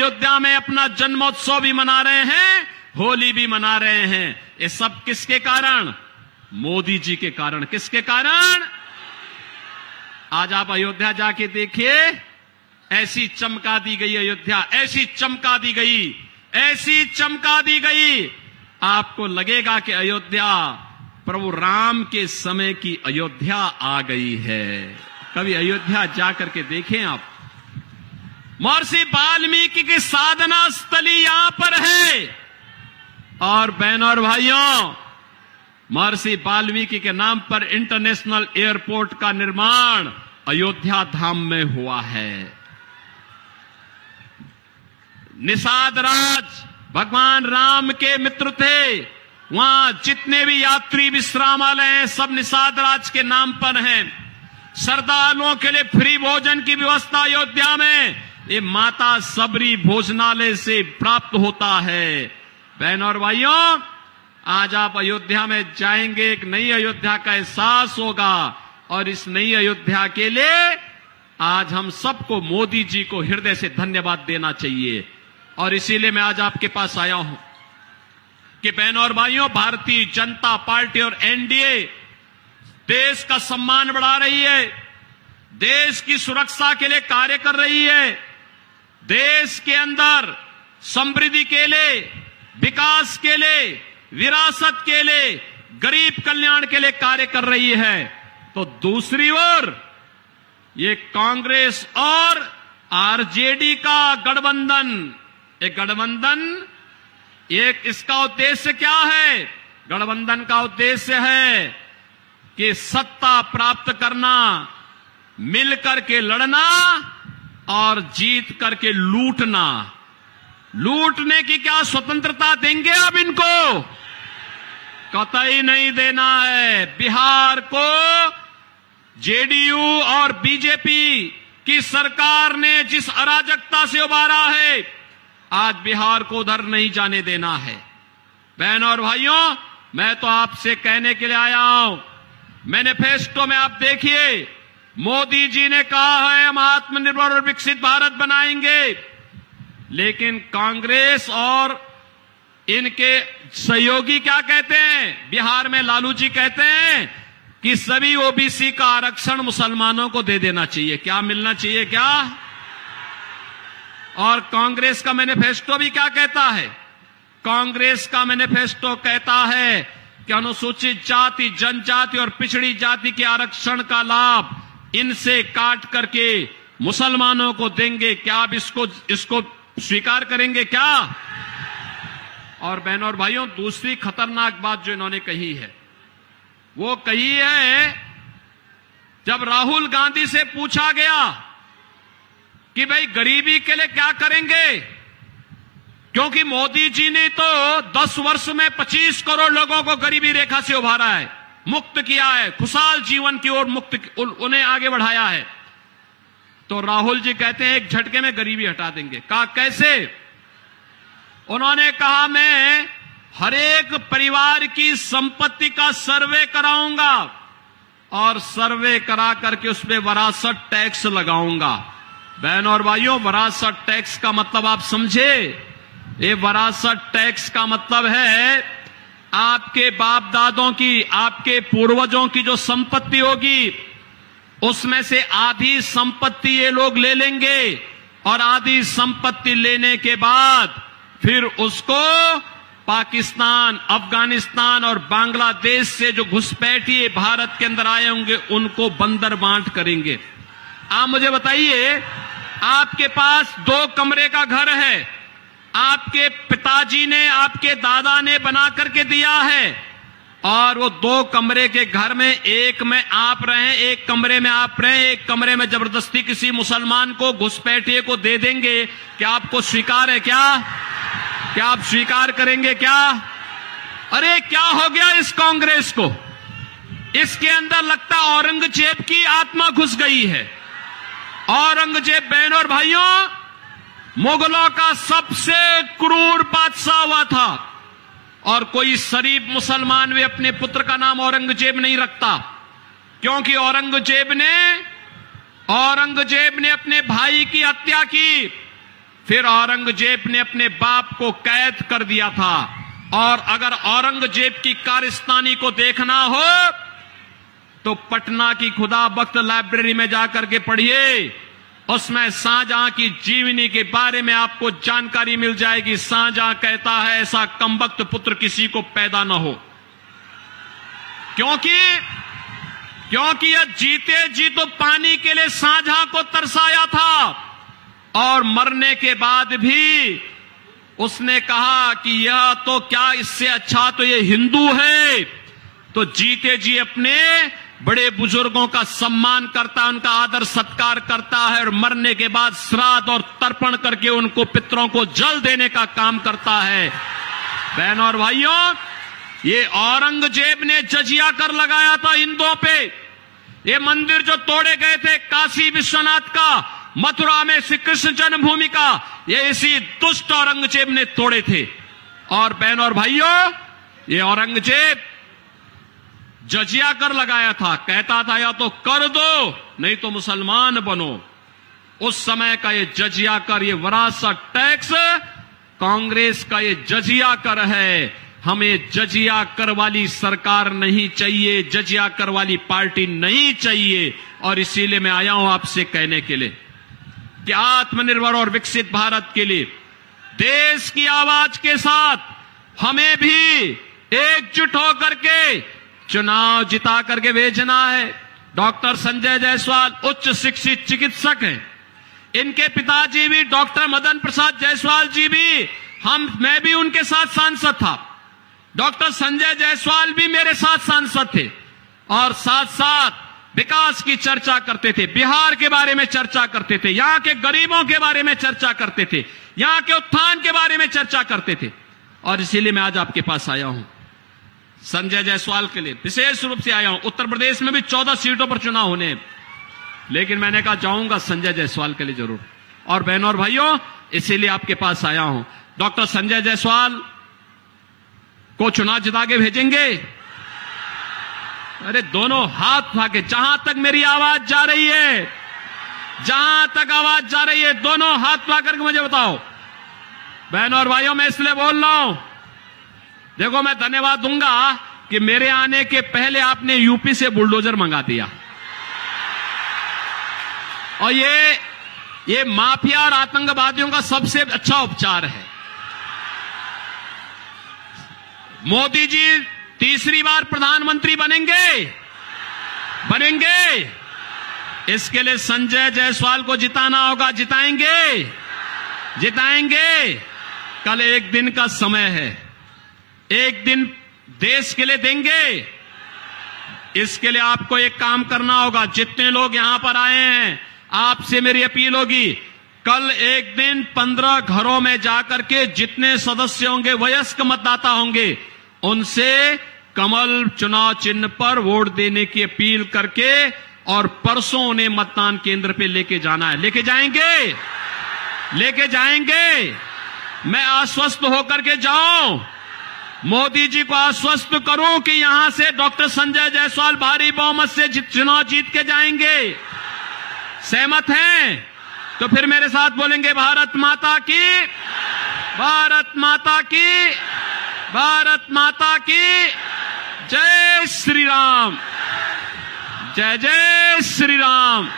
अयोध्या में अपना जन्मोत्सव भी मना रहे हैं, होली भी मना रहे हैं। ये सब किसके कारण? मोदी जी के कारण। किसके कारण? आज आप अयोध्या जाके देखिए, ऐसी चमका दी गई अयोध्या, ऐसी चमका दी गई, ऐसी चमका दी गई, आपको लगेगा कि अयोध्या प्रभु राम के समय की अयोध्या आ गई है। कभी अयोध्या जाकर के देखें आप। महर्षि वाल्मीकि की साधना स्थली यहां पर है। और बहनों और भाइयों, महर्षि वाल्मीकि के नाम पर इंटरनेशनल एयरपोर्ट का निर्माण अयोध्या धाम में हुआ है। निषाद राज भगवान राम के मित्र थे। वहां जितने भी यात्री विश्रामालय हैं, सब निषाद राज के नाम पर हैं। श्रद्धालुओं के लिए फ्री भोजन की व्यवस्था अयोध्या में ये माता सबरी भोजनालय से प्राप्त होता है। बहनों और भाइयों, आज आप अयोध्या में जाएंगे, एक नई अयोध्या का एहसास होगा। और इस नई अयोध्या के लिए आज हम सबको मोदी जी को हृदय से धन्यवाद देना चाहिए। और इसीलिए मैं आज आपके पास आया हूं कि बहनों और भाइयों, भारतीय जनता पार्टी और एनडीए देश का सम्मान बढ़ा रही है, देश की सुरक्षा के लिए कार्य कर रही है, देश के अंदर समृद्धि के लिए, विकास के लिए, विरासत के लिए, गरीब कल्याण के लिए कार्य कर रही है। तो दूसरी ओर ये कांग्रेस और आरजेडी का गठबंधन, एक गठबंधन, एक इसका उद्देश्य क्या है? गठबंधन का उद्देश्य है कि सत्ता प्राप्त करना, मिलकर के लड़ना और जीत करके लूटना। लूटने की क्या स्वतंत्रता देंगे अब इनको? कतई नहीं देना है। बिहार को जेडीयू और बीजेपी की सरकार ने जिस अराजकता से उबारा है, आज बिहार को उधर नहीं जाने देना है। बहनों और भाइयों, मैं तो आपसे कहने के लिए आया हूं, मैनिफेस्टो में आप देखिए, मोदी जी ने कहा है हम आत्मनिर्भर और विकसित भारत बनाएंगे। लेकिन कांग्रेस और इनके सहयोगी क्या कहते हैं? बिहार में लालू जी कहते हैं कि सभी ओबीसी का आरक्षण मुसलमानों को दे देना चाहिए। क्या मिलना चाहिए क्या? और कांग्रेस का मैनिफेस्टो भी क्या कहता है? कांग्रेस का मैनिफेस्टो कहता है कि अनुसूचित जाति, जनजाति और पिछड़ी जाति के आरक्षण का लाभ इनसे काट करके मुसलमानों को देंगे। क्या आप इसको स्वीकार करेंगे क्या? और बहनों और भाइयों, दूसरी खतरनाक बात जो इन्होंने कही है, वो कही है, जब राहुल गांधी से पूछा गया कि भाई गरीबी के लिए क्या करेंगे, क्योंकि मोदी जी ने तो 10 वर्ष में 25 करोड़ लोगों को गरीबी रेखा से उभारा है, मुक्त किया है, खुशहाल जीवन की ओर उन्हें आगे बढ़ाया है। तो राहुल जी कहते हैं एक झटके में गरीबी हटा देंगे। कहा कैसे? उन्होंने कहा मैं हर एक परिवार की संपत्ति का सर्वे कराऊंगा और सर्वे करा करके उस पर वरासत टैक्स लगाऊंगा। बहनों और भाइयों, वरासत टैक्स का मतलब आप समझे? ये वरासत टैक्स का मतलब है आपके बाप दादों की, आपके पूर्वजों की जो संपत्ति होगी, उसमें से आधी संपत्ति ये लोग ले लेंगे और आधी संपत्ति लेने के बाद फिर उसको पाकिस्तान, अफगानिस्तान और बांग्लादेश से जो घुसपैठिए भारत के अंदर आए होंगे उनको बंदर बांट करेंगे। आप मुझे बताइए, आपके पास 2 कमरे का घर है, आपके पिताजी ने, आपके दादा ने बना करके दिया है, और वो 2 कमरे के घर में एक में आप रहें, एक कमरे में आप रहें, एक कमरे में जबरदस्ती किसी मुसलमान को, घुसपैठिए को दे देंगे। क्या आपको स्वीकार है क्या? क्या आप स्वीकार करेंगे क्या? अरे क्या हो गया इस कांग्रेस को? इसके अंदर लगता औरंगजेब की आत्मा घुस गई है। औरंगजेब, बहनों और भाइयों, मुगलों का सबसे क्रूर बादशाह हुआ था, और कोई शरीफ मुसलमान भी अपने पुत्र का नाम औरंगजेब नहीं रखता, क्योंकि औरंगजेब ने अपने भाई की हत्या की, फिर औरंगजेब ने अपने बाप को कैद कर दिया था। और अगर औरंगजेब की कारस्तानी को देखना हो तो पटना की खुदा बख्त लाइब्रेरी में जाकर के पढ़िए। उसमें शाहजहां की जीवनी के बारे में आपको जानकारी मिल जाएगी। शाहजहां कहता है ऐसा कमबख्त पुत्र किसी को पैदा न हो, क्योंकि यह जीते जी तो पानी के लिए शाहजहां को तरसाया था और मरने के बाद भी उसने कहा कि यह तो क्या, इससे अच्छा तो ये हिंदू है। तो जीते जी अपने बड़े बुजुर्गों का सम्मान करता है, उनका आदर सत्कार करता है और मरने के बाद श्राद्ध और तर्पण करके उनको पितरों को जल देने का काम करता है। बहनों और भाइयों, ये औरंगजेब ने जजिया कर लगाया था हिंदुओं पे। ये मंदिर जो तोड़े गए थे काशी विश्वनाथ का, मथुरा में श्री कृष्ण जन्मभूमि का, ये इसी दुष्ट औरंगजेब ने तोड़े थे। और बहनों और भाइयों, ये औरंगजेब जजिया कर लगाया था, कहता था या तो कर दो नहीं तो मुसलमान बनो। उस समय का ये जजिया कर, ये विरासत टैक्स कांग्रेस का ये जजिया कर है। हमें जजिया कर वाली सरकार नहीं चाहिए, जजिया कर वाली पार्टी नहीं चाहिए। और इसीलिए मैं आया हूं आपसे कहने के लिए कि आत्मनिर्भर और विकसित भारत के लिए देश की आवाज के साथ हमें भी एकजुट होकर के चुनाव जिता करके भेजना है। डॉक्टर संजय जायसवाल उच्च शिक्षित चिकित्सक हैं। इनके पिताजी भी डॉक्टर मदन प्रसाद जायसवाल जी भी, मैं भी उनके साथ सांसद था। डॉक्टर संजय जायसवाल भी मेरे साथ सांसद थे और साथ साथ विकास की चर्चा करते थे, बिहार के बारे में चर्चा करते थे, यहां के गरीबों के बारे में चर्चा करते थे, यहां के उत्थान के बारे में चर्चा करते थे। और इसीलिए मैं आज आपके पास आया हूं संजय जायसवाल के लिए, विशेष रूप से आया हूं। उत्तर प्रदेश में भी 14 सीटों पर चुनाव होने हैं, लेकिन मैंने कहा जाऊंगा संजय जायसवाल के लिए जरूर। और बहनों और भाइयों, इसीलिए आपके पास आया हूं। डॉक्टर संजय जायसवाल को चुनाव जिता के भेजेंगे? अरे दोनों हाथ उठा के, जहां तक मेरी आवाज जा रही है, जहां तक आवाज जा रही है, दोनों हाथ उठा करके मुझे बताओ। बहनों और भाइयों, मैं इसलिए बोल रहा हूं, देखो मैं धन्यवाद दूंगा कि मेरे आने के पहले आपने यूपी से बुलडोजर मंगा दिया। और ये माफिया और आतंकवादियों का सबसे अच्छा उपचार है। मोदी जी तीसरी बार प्रधानमंत्री बनेंगे। इसके लिए संजय जायसवाल को जिताना होगा। जिताएंगे। कल एक दिन का समय है, एक दिन देश के लिए देंगे। इसके लिए आपको एक काम करना होगा। जितने लोग यहां पर आए हैं, आपसे मेरी अपील होगी, कल एक दिन 15 घरों में जाकर के जितने सदस्य होंगे, वयस्क मतदाता होंगे, उनसे कमल चुनाव चिन्ह पर वोट देने की अपील करके और परसों उन्हें मतदान केंद्र पे लेके जाना है। लेके जाएंगे। मैं आश्वस्त होकर के जाऊं, मोदी जी को आश्वस्त करूं कि यहां से डॉक्टर संजय जायसवाल भारी बहुमत से चुनाव जीत के जाएंगे। सहमत हैं? तो फिर मेरे साथ बोलेंगे भारत माता की, भारत माता की, भारत माता की जय श्री राम, जय जय श्री राम।